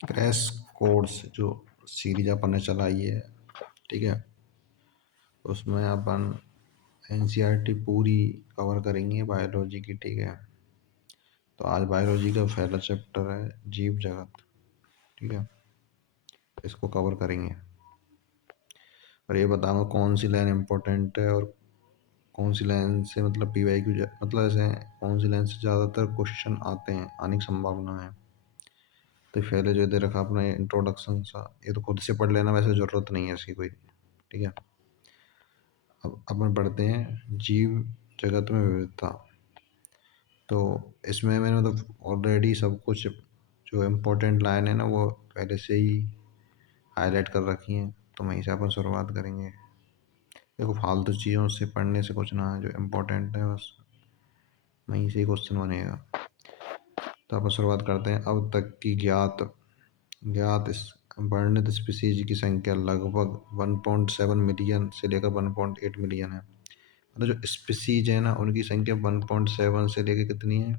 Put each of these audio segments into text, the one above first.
Crash course जो series अपन ने चलाई है, ठीक है, उसमें अपन एनसीईआरटी पूरी कवर करेंगे बायोलॉजी की, ठीक है। तो आज बायोलॉजी का पहला चैप्टर है जीव जगत, ठीक है, इसको कवर करेंगे। और ये बताऊंगा कौन सी लाइन इम्पोर्टेंट है और कौन सी लाइन से मतलब पीवाईक्यू मतलब ऐसे कौन सी लाइन से ज़्यादातर क्वेश्चन आते हैं, आने की संभावना है। तो पहले जो दे रखा अपना इंट्रोडक्शन सा, ये तो खुद से पढ़ लेना, वैसे ज़रूरत नहीं है इसकी कोई, ठीक है। अब अपन पढ़ते हैं जीव जगत में विविधता। तो इसमें मैंने मतलब ऑलरेडी सब कुछ जो इम्पोर्टेंट लाइन है ना वो पहले से ही हाईलाइट कर रखी हैं, तो वहीं से अपन शुरुआत करेंगे। देखो फालतू चीज़ों से पढ़ने से कुछ ना, जो इम्पोर्टेंट है बस वहीं से ही क्वेश्चन बनेगा। तो अपन शुरुआत करते हैं। अब तक की ज्ञात ज्ञात इस वर्णित स्पीसीज की संख्या लगभग 1.7 मिलियन से लेकर 1.8 मिलियन है। मतलब जो स्पीसीज है ना उनकी संख्या 1.7 से लेकर कितनी है,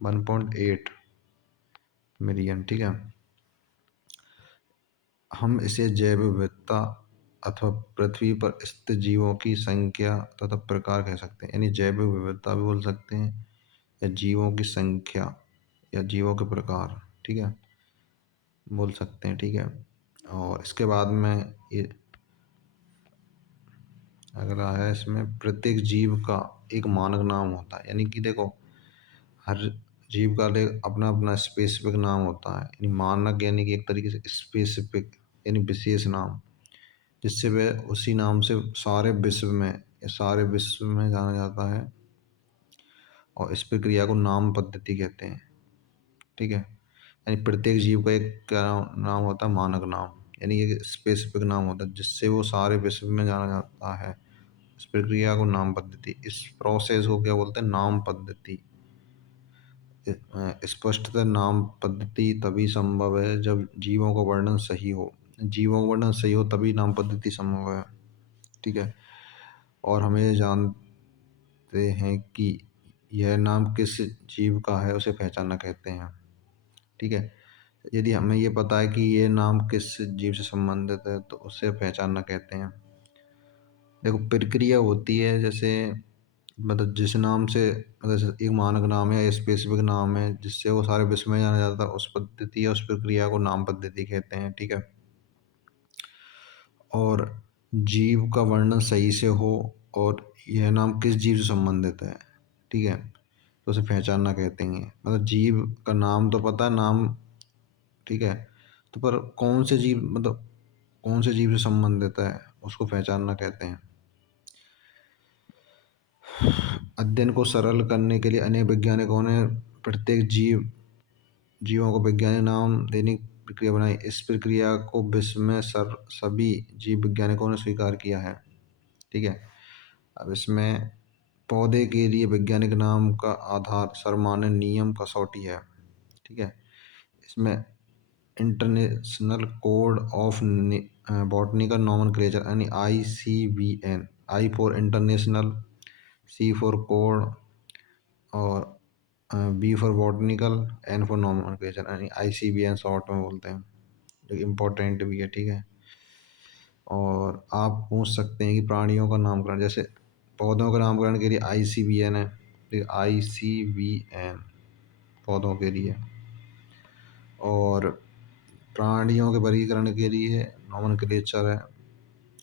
1.8 मिलियन, ठीक है। हम इसे जैव विविधता अथवा पृथ्वी पर स्थित जीवों की संख्या तथा प्रकार कह सकते हैं, यानी जैव विविधता भी बोल सकते हैं या जीवों की संख्या या जीवों के प्रकार, ठीक है, बोल सकते हैं, ठीक है। और इसके बाद में ये अगला है, इसमें प्रत्येक जीव का एक मानक नाम होता है। यानी कि देखो हर जीव का अपना अपना स्पेसिफिक नाम होता है, यानी मानक यानी कि एक तरीके से स्पेसिफिक यानी विशेष नाम, जिससे वह उसी नाम से सारे विश्व में या सारे विश्व में जाना जाता है। और इस प्रक्रिया को नाम पद्धति कहते हैं, ठीक है। यानी प्रत्येक जीव का एक क्या नाम होता है, मानक नाम, यानी एक स्पेसिफिक नाम होता है जिससे वो सारे विश्व में जाना जाता है। इस प्रक्रिया को नाम पद्धति, इस प्रोसेस को क्या बोलते हैं, नाम पद्धति। स्पष्टतः नाम पद्धति तभी संभव है जब जीवों का वर्णन सही हो। जीवों का वर्णन सही हो तभी नाम पद्धति संभव है, ठीक है। और हमें ये जानते हैं कि यह नाम किस जीव का है उसे पहचानना कहते हैं, ठीक है। यदि हमें ये पता है कि ये नाम किस जीव से संबंधित है तो उसे पहचानना कहते हैं। देखो प्रक्रिया होती है जैसे मतलब जिस नाम से मतलब जैसे एक मानक नाम है या स्पेसिफिक नाम है जिससे वो सारे विश्व में जाना जाता है, उस पद्धति या उस प्रक्रिया को नाम पद्धति कहते हैं, ठीक है। और जीव का वर्णन सही से हो और यह नाम किस जीव से संबंधित है, ठीक है, तो उसे पहचानना कहते हैं। मतलब जीव का नाम तो पता है, नाम, ठीक है, तो पर कौन से जीव मतलब कौन से जीव से संबंधित है उसको पहचानना कहते हैं। अध्ययन को सरल करने के लिए अनेक वैज्ञानिकों ने प्रत्येक जीवों को वैज्ञानिक नाम देने की प्रक्रिया बनाई। इस प्रक्रिया को विश्व में सभी जीव वैज्ञानिकों ने स्वीकार किया है, ठीक है। अब इसमें पौधे के लिए वैज्ञानिक नाम का आधार सर्वमान्य नियम कसौटी है, ठीक है। इसमें international code of botanical nomenclature यानी ICBN, I for international, C for code और B for botanical, N for nomenclature यानी ICBN शॉर्ट में बोलते हैं, जो इम्पोर्टेंट भी है, ठीक है। और आप पूछ सकते हैं कि प्राणियों का नामकरण, जैसे पौधों का नामकरण के लिए ICBN है, ठीक है, ICBN पौधों के लिए। और प्राणियों के वर्गीकरण के लिए नॉमेनक्लेचर है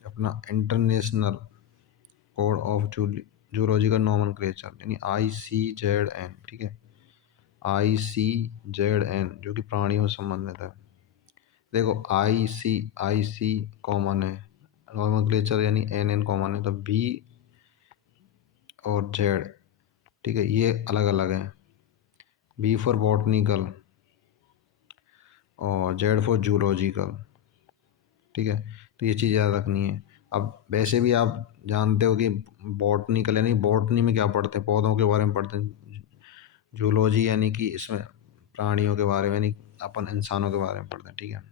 अपना international code of zoological nomenclature यानी ICZN, ठीक है, ICZN जो कि प्राणियों से संबंधित है। देखो आई सी कॉमन है, नॉमेनक्लेचर यानी NN कॉमन है, तो B और Z, ठीक है, ये अलग अलग हैं। B फॉर बॉटनिकल और Z फॉर जूलॉजिकल, ठीक है। तो ये चीज़ याद रखनी है। अब वैसे भी आप जानते हो कि बॉटनिकल यानी बॉटनी में क्या पढ़ते हैं, पौधों के बारे में पढ़ते हैं। जूलॉजी यानी कि इसमें प्राणियों के बारे में यानी अपन इंसानों के बारे में पढ़ते हैं, ठीक है।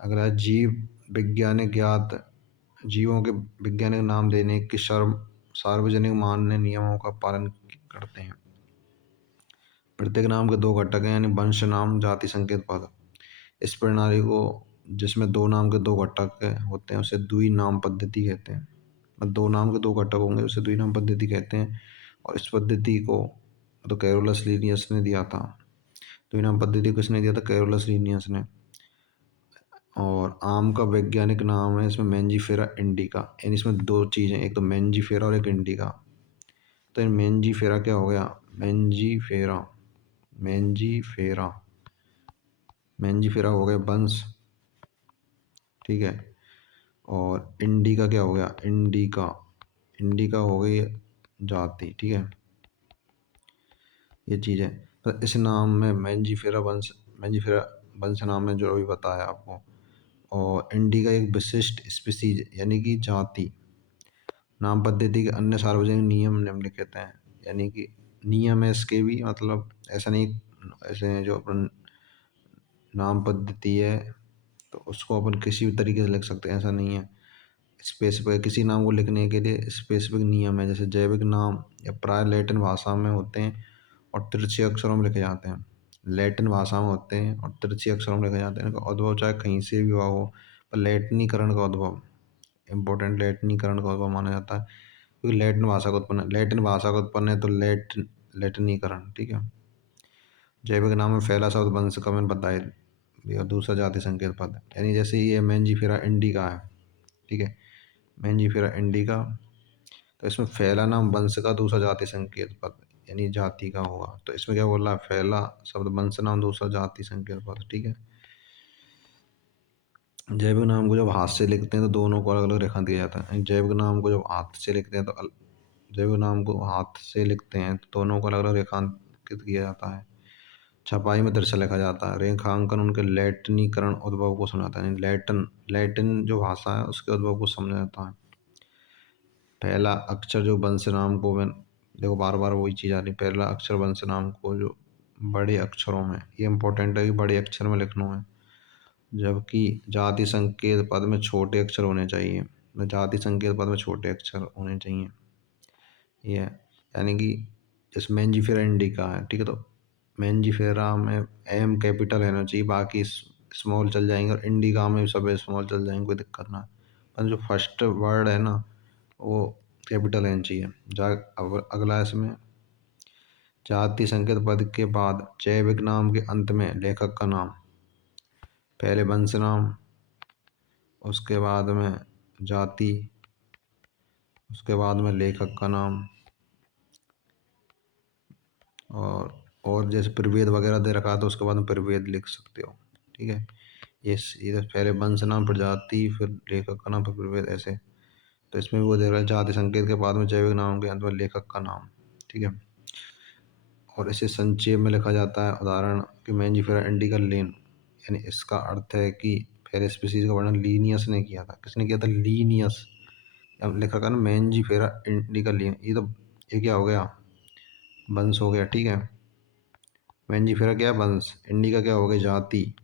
अगला जीव वैज्ञानिक ज्ञात जीवों के वैज्ञानिक नाम देने के सार्वजनिक मान्य नियमों का पालन करते हैं। प्रत्येक नाम के दो घटक हैं यानी वंश नाम, जाति संकेत, पद। इस प्रणाली को, जिसमें दो नाम के दो घटक होते हैं, उसे द्विनाम पद्धति कहते हैं। दो नाम के दो घटक होंगे उसे द्विनाम पद्धति कहते हैं। और इस पद्धति को तो कैरोलस लीनियस ने दिया था। द्विनाम पद्धति किसने दिया था? कैरोलस लीनियस ने। और आम का वैज्ञानिक नाम है इसमें मैंजीफेरा इंडिका। यानी इसमें दो चीज़ें, एक तो मैंजीफेरा और एक इंडिका। तो इन मैंजीफेरा क्या हो गया? मैंजीफेरा मैंजीफेरा मैंजीफेरा हो गया वंश, ठीक है। और इंडिका क्या हो गया? इंडिका इंडिका हो गई जाति, ठीक है। ये चीज़ है। तो इस नाम में मैंजीफेरा वंश नाम में जो अभी बताया आपको। और इंडिका एक विशिष्ट स्पीसीज यानी कि जाति। नाम पद्धति के अन्य सार्वजनिक नियम निम्नलिखित हैं। यानी कि नियम है इसके भी, मतलब ऐसा नहीं, ऐसे जो अपन नाम पद्धति है तो उसको अपन किसी भी तरीके से लिख सकते हैं, ऐसा नहीं है। स्पेसिफिक किसी नाम को लिखने के लिए स्पेसिफिक नियम है। जैसे जैविक नाम या प्राय लैटिन भाषा में होते हैं और तिरछे अक्षरों में लिखे जाते हैं। लैटिन भाषा में होते हैं और तिरछे अक्षरों में लिखे जाते हैं। इनका उद्भव चाहे कहीं से भी हुआ हो, पर लैटिनीकरण का उद्भव इम्पोर्टेंट, लैटिनीकरण का उद्भव माना जाता है। क्योंकि लैटिन भाषा का उत्पन्न है तो लैटिनीकरण, ठीक है। जैविक नाम में पहला शब्द वंश का मैंने बताया, और दूसरा जाति संकेत पद। यानी जैसे ये मैंजीफेरा इंडिका है, ठीक है। मैंजीफेरा इंडिका, तो इसमें पहला नाम वंश का, दूसरा जाति संकेत पद यानी जाति का होगा। तो इसमें क्या बोल रहा है? पहला शब्द वंश नाम, दूसरा जाति संकेत पद, ठीक है। जैविक नाम को जब हाथ से लिखते हैं तो दोनों को अलग अलग रेखा दिया जाता है। जैविक नाम को जब हाथ से लिखते हैं तो जैविक नाम को हाथ से लिखते हैं तो दोनों को अलग अलग रेखांकित किया जाता है। छपाई में तिरछा लिखा जाता है। रेखांकन उनके लैटिनीकरण उद्भव को समझाता है। लैटिन जो भाषा है उसके उद्भव को समझा जाता है। पहला अक्षर जो वंश नाम को, मैं देखो बार बार वही चीज़ आ रही, पहला अक्षर वंश नाम को जो बड़े अक्षरों में, ये इंपॉर्टेंट है कि बड़े अक्षर में लिखना है। जबकि जाति संकेत पद में छोटे अक्षर होने चाहिए। जाति संकेत पद में छोटे अक्षर होने चाहिए। ये है। यानी कि इस मैंजीफेरा इंडिका है, ठीक है। तो मैंजीफेरा में एम कैपिटल रहना चाहिए, बाकी स्मॉल चल जाएंगे। और इंडिका में सब स्मॉल चल जाएंगे, कोई दिक्कत ना है। पर जो फर्स्ट वर्ड है ना वो कैपिटल रहना चाहिए। अब अगला इसमें जाति संकेत पद के बाद जैविक नाम के अंत में लेखक का नाम। पहले वंश नाम, उसके बाद में जाति, उसके बाद में लेखक का नाम। और जैसे प्रभेद वगैरह दे रखा है तो उसके बाद में प्रभेद लिख सकते हो, ठीक है। ये सीधे पहले वंश नाम, फिर जाति, फिर लेखक का नाम, फिर प्रभेद, ऐसे। तो इसमें भी वो दे रहा है जाति संकेत के बाद में जैविक नाम के अंत में लेखक का नाम, ठीक है। और इसे संक्षेप में लिखा जाता है। उदाहरण कि मैंजीफेरा इंडिका लेन, यानी इसका अर्थ है कि पहले स्पीसीज का वर्णन लीनियस ने किया था। किसने किया था? लीनियस। अब लिखा था ना मैंजीफेरा इंडिका लेन, ये क्या हो गया? वंश हो गया, ठीक है। मैंजीफेरा क्या है? वंश। इंडिका क्या हो गया? जाति।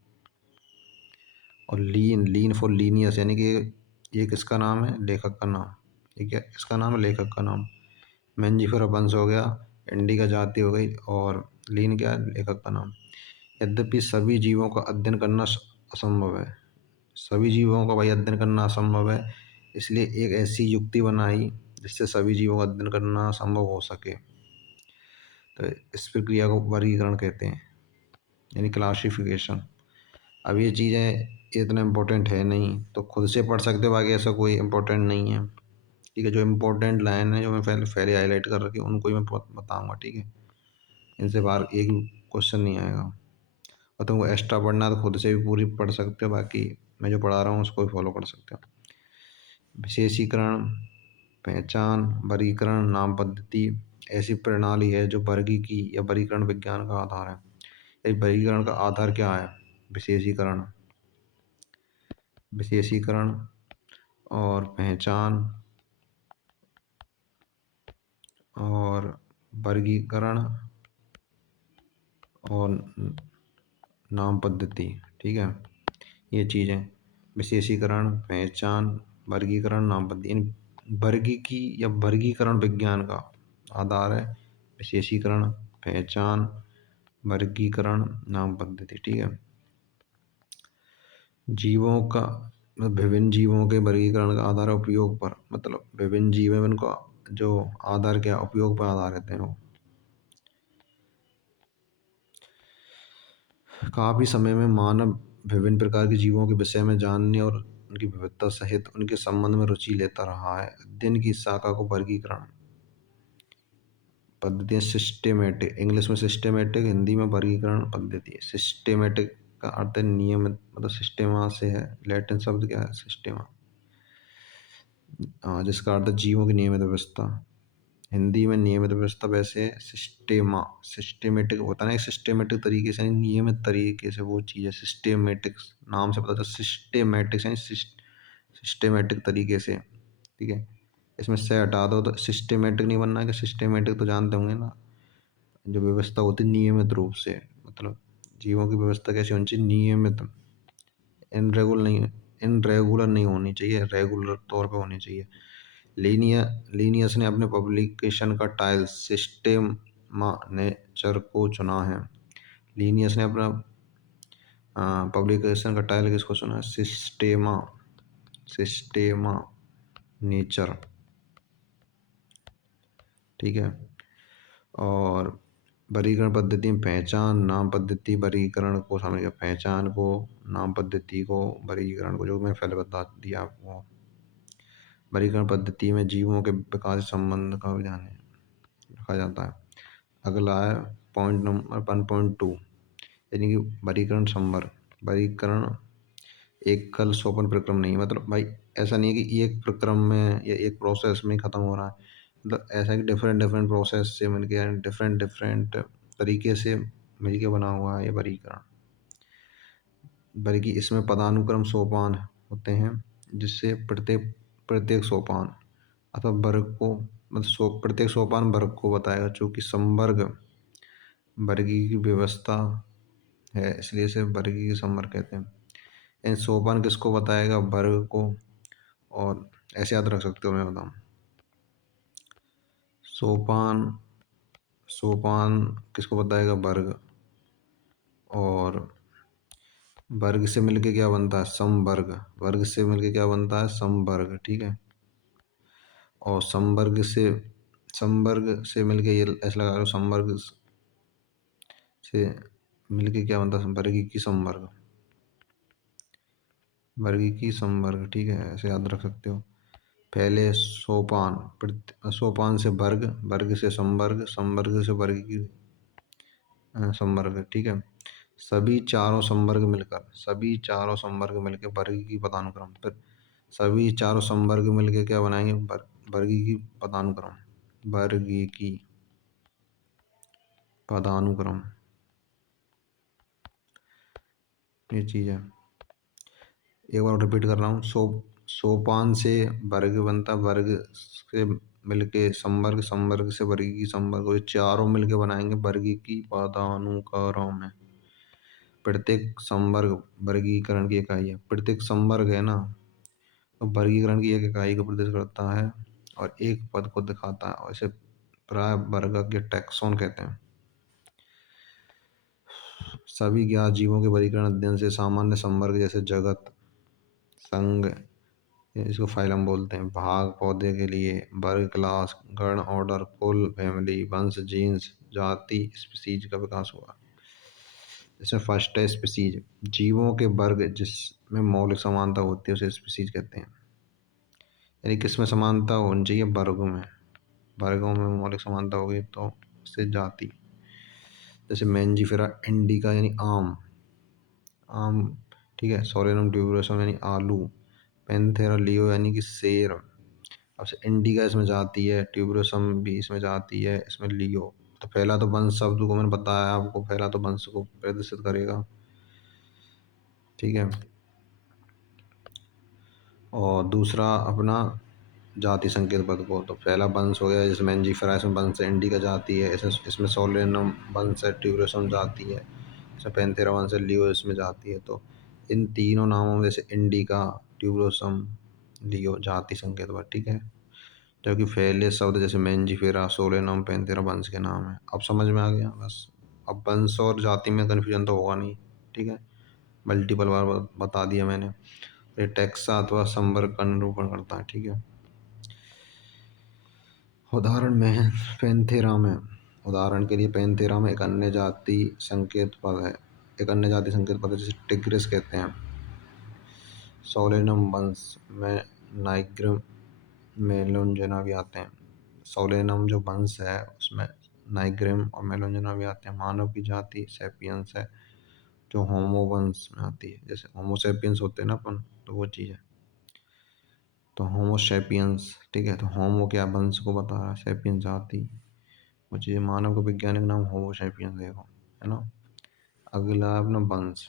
और लीन, लीन फॉर लीनियस, यानी कि ये किसका नाम है? लेखक का नाम। ये क्या किसका नाम है? लेखक का नाम। मैंजीफेरा वंश हो गया, इंडिका जाति हो गई, और लीन क्या है? लेखक का नाम। यद्यपि सभी जीवों का अध्ययन करना असंभव है। सभी जीवों का भाई अध्ययन करना असंभव है, इसलिए एक ऐसी युक्ति बनाई जिससे सभी जीवों का अध्ययन करना संभव हो सके। तो इस प्रक्रिया को वर्गीकरण कहते हैं, यानी क्लासिफिकेशन। अब ये चीज़ें इतना इम्पोर्टेंट है नहीं, तो खुद से पढ़ सकते हो, बाकी ऐसा कोई इम्पोर्टेंट नहीं है, ठीक है। जो इम्पोर्टेंट लाइन है जो मैं पहले पहले हाईलाइट कर रखी उनको ही मैं बताऊँगा, ठीक है। इनसे बाहर एक भी क्वेश्चन नहीं आएगा। और तुमको एक्स्ट्रा पढ़ना है तो खुद से भी पूरी पढ़ सकते हो, बाकी मैं जो पढ़ा रहा हूँ उसको भी फॉलो कर सकते हो। विशेषीकरण, पहचान, वर्गीकरण, नाम पद्धति ऐसी प्रणाली है जो वर्गीकी या वर्गीकरण विज्ञान का आधार है। इस वर्गीकरण का आधार क्या है? विशेषीकरण। विशेषीकरण और पहचान और वर्गीकरण और नाम पद्धति, ठीक है। ये चीज़ें विशेषीकरण, पहचान, वर्गीकरण, नाम पद्धति, इन वर्गीकी या वर्गीकरण विज्ञान का आधार है विशेषीकरण, पहचान, वर्गीकरण, नाम पद्धति, ठीक है। जीवों का मतलब विभिन्न जीवों के वर्गीकरण का आधार उपयोग पर, मतलब विभिन्न जीव हैं उनको जो आधार क्या उपयोग पर आधारित हैं वो। काफी समय में मानव विभिन्न प्रकार के जीवों के विषय में जानने और उनकी विविधता सहित उनके संबंध में रुचि लेता रहा है। अध्ययन की इस शाखा को वर्गीकरण पद्धति सिस्टेमेटिक, इंग्लिश में सिस्टेमेटिक, हिंदी में वर्गीकरण पद्धति। सिस्टेमेटिक का अर्थ है नियमित, मतलब सिस्टेमा से है, लैटिन शब्द क्या है सिस्टेमा, जिसका अर्थ है जीवों की नियमित व्यवस्था। हिंदी में नियमित व्यवस्था वैसे सिस्टेमा, सिस्टेमेटिक होता है ना, सिस्टेमेटिक तरीके से, नियमित तरीके से वो चीज़ है सिस्टेमेटिक। नाम से पता चलता सिस्टेमेटिक यानी सिस्टेमेटिक तरीके से, ठीक है। इसमें से हटा दो तो सिस्टेमेटिक नहीं बनना है, कि सिस्टेमेटिक तो जानते होंगे ना, जो व्यवस्था होती है नियमित रूप से, मतलब जीवों की व्यवस्था कैसी होनी चाहिए, नियमित, इनरेगुलर नहीं, इनरेगुलर नहीं होनी चाहिए, रेगुलर तौर पे होनी चाहिए। लीनिया लीनियस ने अपने पब्लिकेशन का टाइल सिस्टेमा नेचर को चुना है। लीनियस ने अपना पब्लिकेशन का टाइल किसको चुना है, सिस्टेमा, सिस्टेमा नेचर, ठीक है। और वर्गीकरण पद्धति में पहचान, नाम पद्धति, वर्गीकरण को शामिल किया, पहचान को, नाम पद्धति को, वर्गीकरण को, जो मैं पहले बता दिया आपको। वर्गीकरण पद्धति में जीवों के विकास संबंध का विधान रखा जाता है। अगला है पॉइंट नंबर 1.2, यानी कि वर्गीकरण संवर्ग। वर्गीकरण एक कल सोपन प्रक्रम नहीं है, मतलब भाई ऐसा नहीं है कि एक प्रक्रम में या एक प्रोसेस में ख़त्म हो रहा है, मतलब ऐसा है कि डिफरेंट डिफरेंट प्रोसेस से मिलके, डिफरेंट डिफरेंट तरीके से मिलके बना हुआ है ये वर्गीकरण। बल्कि इसमें पदानुक्रम सोपान होते हैं, जिससे प्रत्येक प्रत्येक सोपान अथवा वर्ग को, मतलब प्रत्येक सोपान वर्ग को बताएगा, चूँकि संवर्ग वर्गीय की व्यवस्था है, इसलिए इसे वर्गीय संवर्ग कहते हैं। इन सोपान किसको बताएगा, वर्ग को, और ऐसे याद रख सकते हो, मैं बताऊँ। सोपान सोपान किसको बताएगा, वर्ग, और वर्ग से मिलके क्या बनता है, समवर्ग, वर्ग से मिलके क्या बनता है, समवर्ग, ठीक है। और समवर्ग से मिलके ये ऐसा लगा लो, समवर्ग से मिलके क्या बनता है, वर्गी की समवर्ग, वर्गी की समवर्ग, ठीक है, ऐसे याद रख सकते हो। पहले सोपान, सोपान से वर्ग, वर्ग से समवर्ग, समवर्ग से वर्ग की समवर्ग, ठीक है। सभी चारों समवर्ग मिलकर वर्ग की पदानुक्रम, फिर सभी चारों समवर्ग मिलके क्या बनाएंगे, वर्गी की पदानुक्रम, वर्गी की पदानुक्रम, ये चीज़ है। एक बार रिपीट कर रहा हूँ, सोपान से वर्ग बनता, वर्ग से मिलके समवर्ग, समवर्ग से वर्गी की समवर्ग, ये चारों मिलके बनाएंगे वर्गी की पदानुक्रम है। प्रत्येक समवर्ग वर्गीकरण की इकाई है, प्रत्येक समवर्ग है ना, तो वर्गीकरण की एक इकाई को प्रदर्शित करता है और एक पद को दिखाता है, और इसे प्राय वर्गक या टैक्सोन कहते हैं। सभी ज्ञात जीवों के वर्गीकरण अध्ययन से सामान्य संवर्ग जैसे जगत, संघ, इसको फाइलम बोलते हैं, भाग, पौधे के लिए वर्ग, क्लास, गण, ऑर्डर, कुल, फैमिली, वंश, जीन्स, जाति, स्पीसीज का विकास हुआ। इसमें फर्स्ट है स्पीसीज, जीवों के वर्ग जिसमें मौलिक समानता होती है उसे स्पीसीज कहते हैं। यानी किसमें समानता होनी चाहिए, वर्गों में, वर्गों में मौलिक समानता होगी तो उससे जाति। जैसे मेंजिफेरा इंडिका यानी आम, आम, ठीक है। सोलेनम ट्यूबरोसम यानी आलू, पैंथेरा लियो यानी कि शेर। अब से इंडिका इसमें जाती है, ट्यूबरोसम भी इसमें जाती है, इसमें लियो। तो पहला तो वंश शब्द को मैंने बताया आपको, पहला तो वंश को प्रदर्शित करेगा, ठीक है। और दूसरा अपना जाति संकेत पद को, तो पहला वंश हो गया, जैसे मेंजिफेरा, इसमें वंश है, इंडिका जाती है, इसमें सोलेनम वंश है, ट्यूबरोसम जाती है, इसमें पैंथेरा वंश है, लियो इसमें जाती है। तो इन तीनों नामों में जैसे इंडिका, ट्यूबरोसम, लियो जाति संकेत पद, ठीक है। जबकि पहले शब्द जैसे मेंजिफेरा, सोलेनम, पैंथेरा वंश के नाम है। अब समझ में आ गया बस। अब वंश और जाति में कन्फ्यूजन तो होगा नहीं, ठीक है। मल्टीपल बार बता दिया मैंने। ये टैक्सा अथवा संवर्ग का निरूपण करता है, ठीक है। उदाहरण में पैंथेरा में, उदाहरण के लिए पैंथेरा में एक अन्य जाति संकेत पद है, एक अन्य जाति संकेत पद है जिसे टिग्रिस कहते हैं। सोलेनम वंश में नाइग्रिम मेलोंजेना भी आते हैं। सोलेनम जो वंश है उसमें नाइग्रिम और मेलोंजेना भी आते हैं। मानव की जाति सेपियंस है जो होमो वंश में आती है। जैसे होमो सेपियंस होते हैं ना अपन, तो वो चीज़ है। तो होमो सेपियंस, ठीक है। तो होमो क्या वंश को बता रहा है, सेपियंस जाति, वो चीज़। मानव का वैज्ञानिक नाम होमो सेपियंस, देखो, है ना। अगला अपना वंश,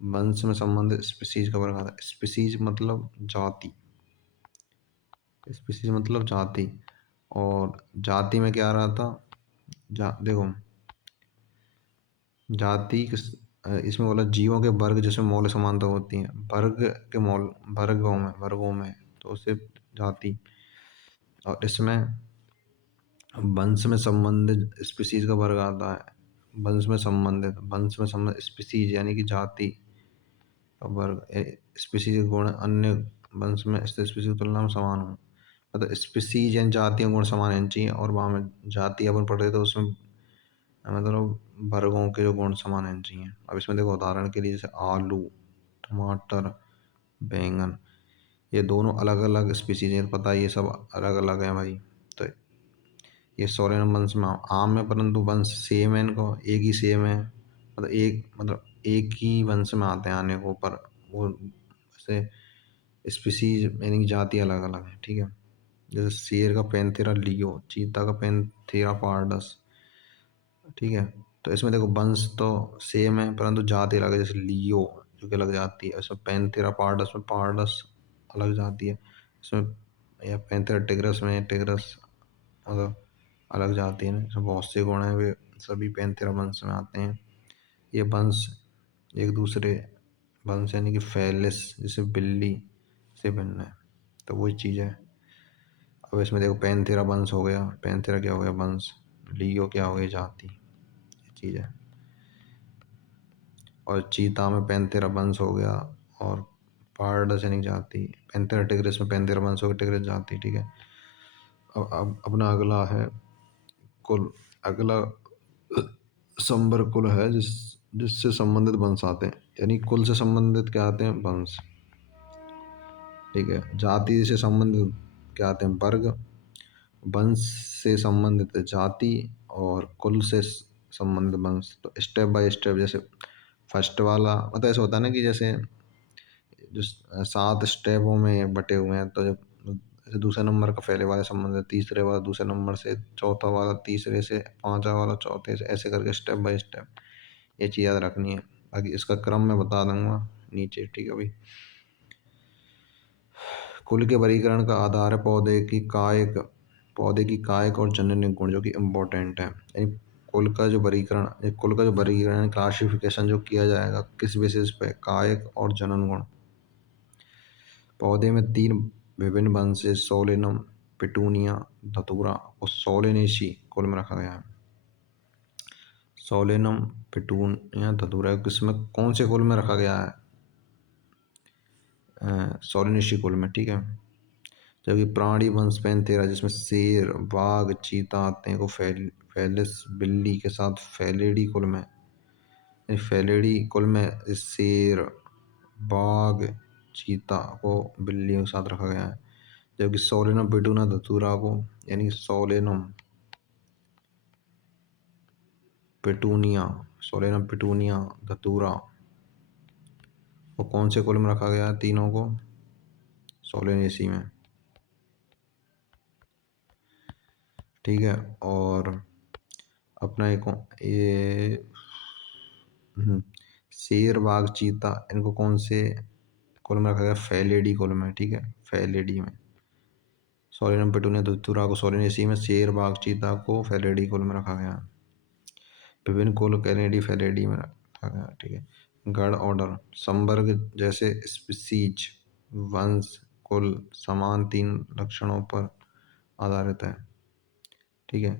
वंश में संबंधित स्पीसीज का वर्ग आता है। स्पीसीज मतलब जाति, स्पीसीज मतलब जाति। और जाति में क्या आ रहा था, देखो जाति इसमें बोला जीवों के वर्ग जिसमें मौलिक समानता होती है, वर्ग के वर्गों में तो उसे जाति। और इसमें वंश में संबंधित स्पीसीज का वर्ग आता है। वंश में संबंधित स्पीसीज यानी कि जाति का वर्ग। स्पीसीज के गुण अन्य वंश में स्थित स्पीसीज की तुलना में समान हो। मतलब स्पीसीज यानी जातियों गुण समान होने चाहिए, और वहाँ में जाति अपन पढ़ रहे तो उसमें मतलब वर्गों के जो गुण समान होने चाहिए। अब इसमें देखो उदाहरण के लिए जैसे आलू, टमाटर, बैंगन, ये दोनों अलग अलग स्पीसीज हैं, पता है ये सब अलग अलग हैं भाई। तो ये सोलेनम वंश में आम है, परंतु वंश सेम है, इनको एक ही सेम है, मतलब एक ही वंश में आते हैं आने को, पर वो जैसे स्पीसीज यानी कि जाति अलग अलग है, ठीक है। जैसे शेर का पैंथेरा लियो, चीता का पैंथेरा पार्डस, ठीक है। तो इसमें देखो वंश तो सेम है परंतु जाति अलग है। जैसे लियो जो कि अलग जाती है, इसमें पैंथेरा पार्डस में पार्डस अलग जाती है। इसमें या पैंथेरा टिग्रस में टिग्रस मतलब अलग जाती है ना। इसमें बहुत से गुण हैं, वे सभी पैंथेरा वंश में आते हैं। ये वंश एक दूसरे वंश यानी कि फेलिस जैसे बिल्ली से भिन्न है, तो वही चीज़ है। अब इसमें देखो पैंथेरा वंश हो गया, पैंथेरा क्या हो गया वंश, लियो क्या हो गया जाति, ये चीज़ है। और चीता में पैंथेरा वंश हो गया, और पारडस यानी जाति। पैंथेरा टिग्रिस में पैंथेरा वंश हो गया, टिग्रिस जाति, ठीक है। अब अपना अगला है कुल। अगला संवर्ग कुल है जिससे संबंधित वंश आते हैं, यानी कुल से संबंधित क्या आते हैं, वंश, ठीक है। जाति से संबंधित क्या आते हैं, वर्ग। वंश से संबंधित जाति, और कुल से संबंधित वंश। तो स्टेप बाय स्टेप, जैसे फर्स्ट वाला मतलब ऐसा होता है ना कि जैसे जो 7 स्टेपों में बटे हुए हैं, तो जब जैसे दूसरे नंबर का पहले वाले संबंध, तीसरे वाला दूसरे नंबर से, चौथा वाला तीसरे से, पांचवा वाला चौथे से, ऐसे करके स्टेप बाय स्टेप ये चीज़ याद रखनी है। बाकी इसका क्रम मैं बता दूंगा नीचे, ठीक है भाई। कुल के वर्गीकरण का आधार है पौधे की कायक और जनन गुण, जो कि इम्पोर्टेंट है। यानी कुल का जो वर्गीकरण क्लासिफिकेशन जो किया जाएगा किस बेसिस पे, कायक और जनन गुण। पौधे में 3 विभिन्न वंश सोलेनम, पिटूनिया, धतूरा और सोलेनेसी कुल में रखा गया है। सोलेनम, पिटूनिया, धतूरा किसमें, कौन से कुल में रखा गया है, सोलेनेसी कुल में, ठीक है। जबकि प्राणी वंश पैंथेरा जिसमें शेर, बाघ, चीता आते हैं को फेलिस बिल्ली के साथ फेलिडी कुल में, फेलिडी कुल में शेर, बाघ, चीता को बिल्लियों के साथ रखा गया है। जबकि सोलेनम पिटूना धतूरा को, यानी सोलेनम पिटूनिया, सोलेनम पिटूनिया धतूरा वो कौन से कुल में रखा गया है, तीनों को सोलेनेसी में, ठीक है। और अपना एक ये शेर, बाघ, चीता इनको कौन से कुल में रखा गया, फेलिडी कुल में, ठीक है, फेलिडी में। सोलेनम पिटूनिया धतूरा को सोलेनेसी में, शेर, बाघ, चीता को फेलिडी कुल में रखा गया। विभिन्न कुल कैनिडी फेलिडी में रखा गया, ठीक है। गण ऑर्डर संवर्ग जैसे स्पीसीज, वंश, कुल समान 3 लक्षणों पर आधारित है, ठीक है।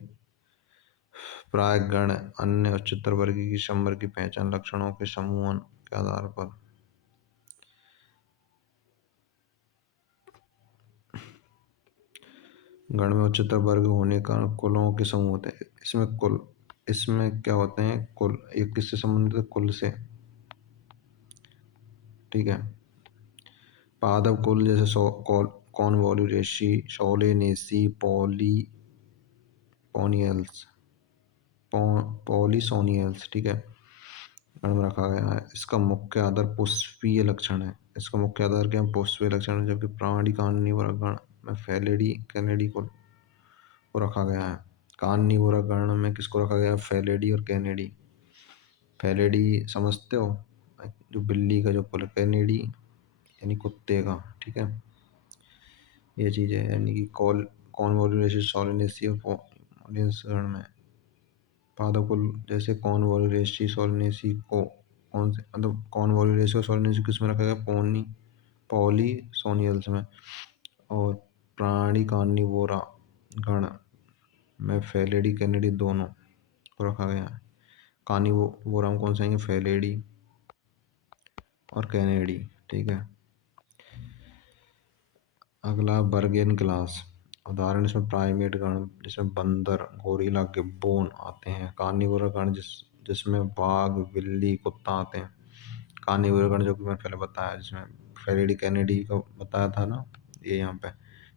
प्राय गण अन्य उच्चतर वर्गीय की संवर्ग की पहचान लक्षणों के समूहन के आधार पर गण में उच्चतर वर्ग होने का कुलों के समूह होते हैं। इसमें क्या होते हैं कुल, ये किससे संबंधित है? कुल से। ठीक है। पादप कुल जैसे कॉनवोल्यूरेसी, सोलेनेसी, पोनियल्स, पॉलीसोनियल्स। ठीक है, गण में रखा गया है। इसका मुख्य आधार पुष्पीय लक्षण है। इसका मुख्य आधार क्या है? पुष्पीय लक्षण है। जबकि प्राणी कार्निवोरस गण में फेलिडी कैनेडी को रखा गया है। कार्निवोरस गण में किसको रखा गया है? फेलिडी और कैनेडी। फेलिडी समझते हो, जो बिल्ली का जो कुल है, कैनेडी यानी कुत्ते का। ठीक है, ये चीज़ है। यानी कि कॉनवोल्यूलेसिस, सोलेनेसी और पोलियंस गण में पादकुल जैसे कॉनवोल्यूलेसी, सोलेनेसी को कौन से मतलब कॉनवोल्यूलेसी और सोलेनेसी किस में रखा गया? पॉलीसोनियल्स में। और प्राणी कार्निवोरा गण में फेलिडी कैनेडी दोनों को रखा गया है। कार्निवोरा में कौन से आएंगे? फेलिडी और कैनेडी। ठीक है। अगला बर्गेन क्लास। उदाहरण इसमें प्राइमेट गण जिसमें बंदर, गोरिल्ला, गिब्बोन आते हैं। कार्निवोरस गण जिसमें बाघ, बिल्ली, कुत्ता आते हैं। कार्निवोरस गण जो कि मैंने पहले बताया, जिसमें फेलिडी कैनेडी का बताया था ना, ये यहाँ पे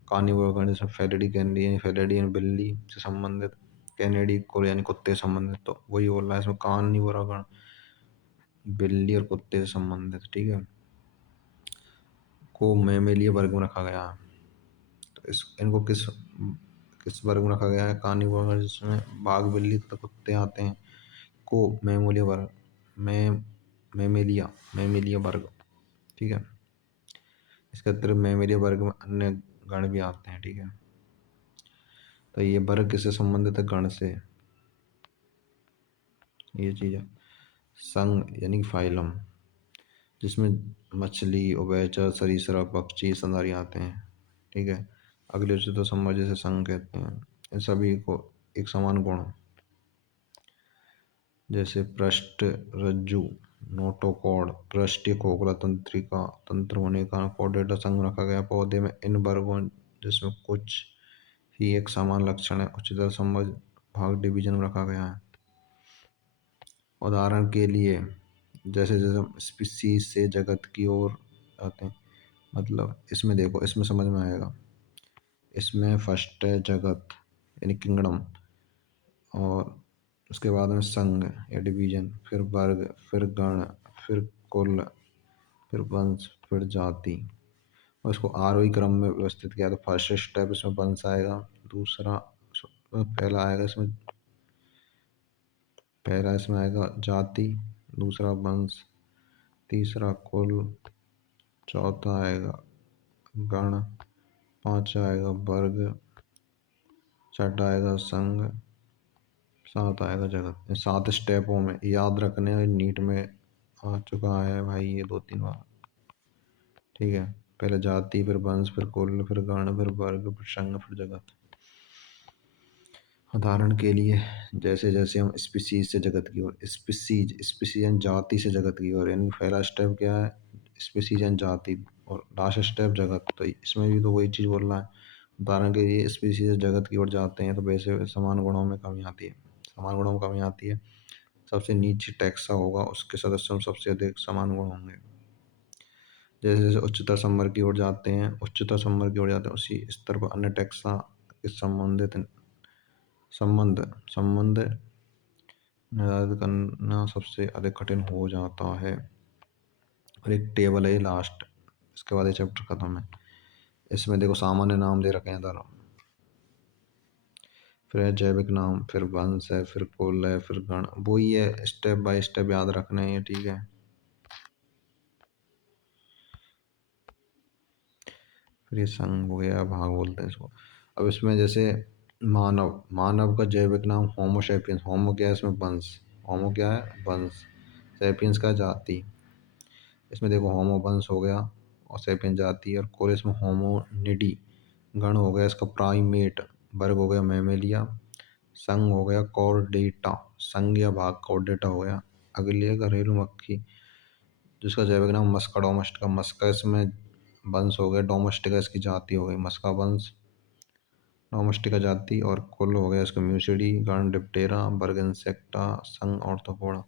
कार्निवोरस गण जिसमें फेलिडी कैनेडी यानी फेलिडी यानी बिल्ली से संबंधित, कैनेडी को यानी कुत्ते से संबंधित। तो वही बोल रहा है इसमें कार्निवोरस गण बिल्ली और कुत्ते से संबंधित। ठीक है, को मैमेलिया वर्ग में रखा गया है। तो इनको किस किस वर्ग में रखा गया है? कार्निवोरस जिसमें बाघ, बिल्ली तथा कुत्ते आते हैं, को मैमोलिया वर्ग, मैमेलिया वर्ग। ठीक है, इसके अतिरिक्त मैमेलिया वर्ग में अन्य गण भी आते हैं। ठीक है, तो ये वर्ग किससे संबंधित है? गण से। ये चीज है। संघ यानी फाइलम, जिसमें मछली, उभयचर, सरीसृप, पक्षी, स्तनधारी आते हैं। ठीक है, अगले उच्चतर समूह जैसे संघ कहते हैं। इन सभी को एक समान गुण जैसे पृष्ठ, रज्जु, नोटोकॉड, पृष्ठीय खोखला तंत्रिका तंत्र होने का कोडेटा संघ रखा गया। पौधे में इन वर्गों जिसमें कुछ ही एक समान लक्षण है उच्चतर समूह भाग डिवीजन में रखा गया है। उदाहरण के लिए जैसे जैसे हम स्पीसीज से जगत की ओर आते हैं, मतलब इसमें देखो, इसमें समझ में आएगा। इसमें फर्स्ट है जगत यानी किंगडम, और उसके बाद में संघ या डिवीजन, फिर वर्ग, फिर गण, फिर कुल, फिर वंश, फिर जाति। और इसको आरोही क्रम में व्यवस्थित किया। तो फर्स्ट स्टेप इसमें वंश आएगा, दूसरा पहला आएगा इसमें, पहला इसमें आएगा जाति, दूसरा वंश, तीसरा कुल, चौथा आएगा गण, पांचवा आएगा वर्ग, छठा आएगा संघ, सात आएगा जगत। ये 7 स्टेपों में याद रखने हैं। नीट में आ चुका है भाई ये 2-3 बार। ठीक है, पहले जाति, फिर वंश, फिर कुल, फिर गण, फिर वर्ग, फिर संघ, फिर जगत। उदाहरण के लिए जैसे जैसे हम स्पीसीज से जगत की ओर, स्पीसीज एंड जाति से जगत की ओर, यानी पहला स्टेप क्या है? स्पीसीज एंड जाति, और लास्ट स्टेप जगत। तो इसमें भी तो वही चीज़ बोल रहा है। उदाहरण के लिए स्पीसीज जगत की ओर जाते हैं तो वैसे समान गुणों में कमी आती है, समान गुणों में कमी आती है। सबसे नीचे टैक्सा होगा, उसके सदस्यों में सबसे अधिक समान गुण होंगे। जैसे जैसे उच्चतर संवर्ग की ओर जाते हैं, उसी स्तर पर अन्य टैक्सा के संबंध निर्धारित करना सबसे अधिक कठिन हो जाता है। और एक टेबल है लास्ट, इसके बाद ये चैप्टर खत्म है। इसमें देखो सामान्य नाम दे रखे हैं इधर, फिर है जैविक नाम, फिर वंश है, फिर कुल है, फिर गण। वो ही है, स्टेप बाय स्टेप याद रखना है। ठीक है, फिर ये संघ हो गया, भाग बोलते हैं इसको। अब इसमें जैसे मानव का जैविक नाम होमो सैपियंस। होमो क्या है? इसमें वंश। होमो क्या है? वंश। सैपियंस का जाति। इसमें देखो होमो वंश हो गया, और सैपियन जाति, और कोर इसमें होमोनिडी। गण हो गया इसका प्राइमेट, वर्ग हो गया मैमेलिया, संघ हो गया कॉर्डेटा, संघ या भाग कॉर्डेटा हो गया। अगली है घरेलू मक्खी, जिसका जैविक नाम मस्का डोमेस्टिका। मस्का इसमें वंश हो गया, डोमेस्टिका इसकी जाति हो गई। मस्का वंश, डोमेस्टिका जाति और कुल हो गया इसका म्यूसिडी, गार्नडिप्टेरा, बर्ग इंसेक्टा, संघ ऑर्थोपोडा।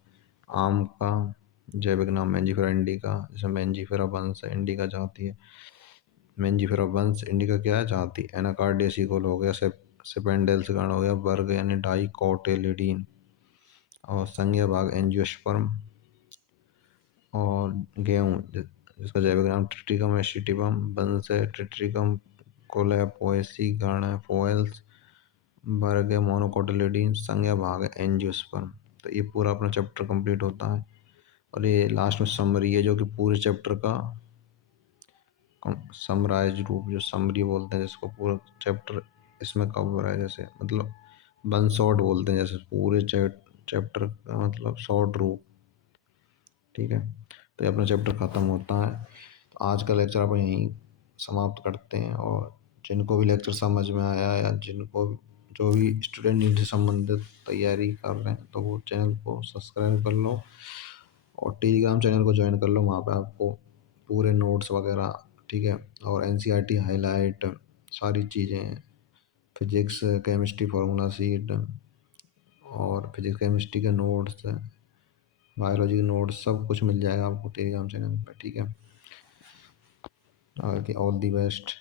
आम का जैविक नाम मैंजीफेरा इंडिका, जिसमें मैंजीफेरा वंश है, इंडिका जाति है। मैंजीफेरा वंश, इंडिका क्या है जाति। एनाकार्डिया कोल हो गया, सेपेंडेल्स गण हो गया, वर्ग यानी डाइकोटिलिडीन, और संज्ञा भाग एंजियोस्पर्म। और गेहूँ जिसका जैविक नाम ट्रिटिकम एसिटिवम, वंश है ट्रिटिकम कोलेपोएसी, गण है फोएल्स, वर्ग है मोनोकोटिलिडीन, संज्ञा भाग है एंजियोस्पर्म। तो ये पूरा अपना चैप्टर कंप्लीट होता है। और ये लास्ट में समरी है, जो कि पूरे चैप्टर का समराइज रूप, जो समरी बोलते हैं जिसको, पूरा चैप्टर इसमें कवर है। जैसे मतलब वन शॉट बोलते हैं, जैसे पूरे चैप्टर का मतलब शॉर्ट रूप। ठीक है, तो ये अपना चैप्टर ख़त्म होता है। तो आज का लेक्चर अपन यहीं समाप्त करते हैं। और जिनको भी लेक्चर समझ में आया, या जिनको जो भी स्टूडेंट इनसे संबंधित तैयारी कर रहे हैं, तो वो चैनल को सब्सक्राइब कर लो और टेलीग्राम चैनल को ज्वाइन कर लो। वहाँ पे आपको पूरे नोट्स वगैरह, ठीक है, और एनसीईआरटी हाईलाइट सारी चीज़ें, फिजिक्स केमिस्ट्री फार्मूला सीट, और फिजिक्स केमिस्ट्री के नोट्स, बायोलॉजी के नोट्स, सब कुछ मिल जाएगा आपको टेलीग्राम चैनल पर। ठीक है, ऑल दी बेस्ट।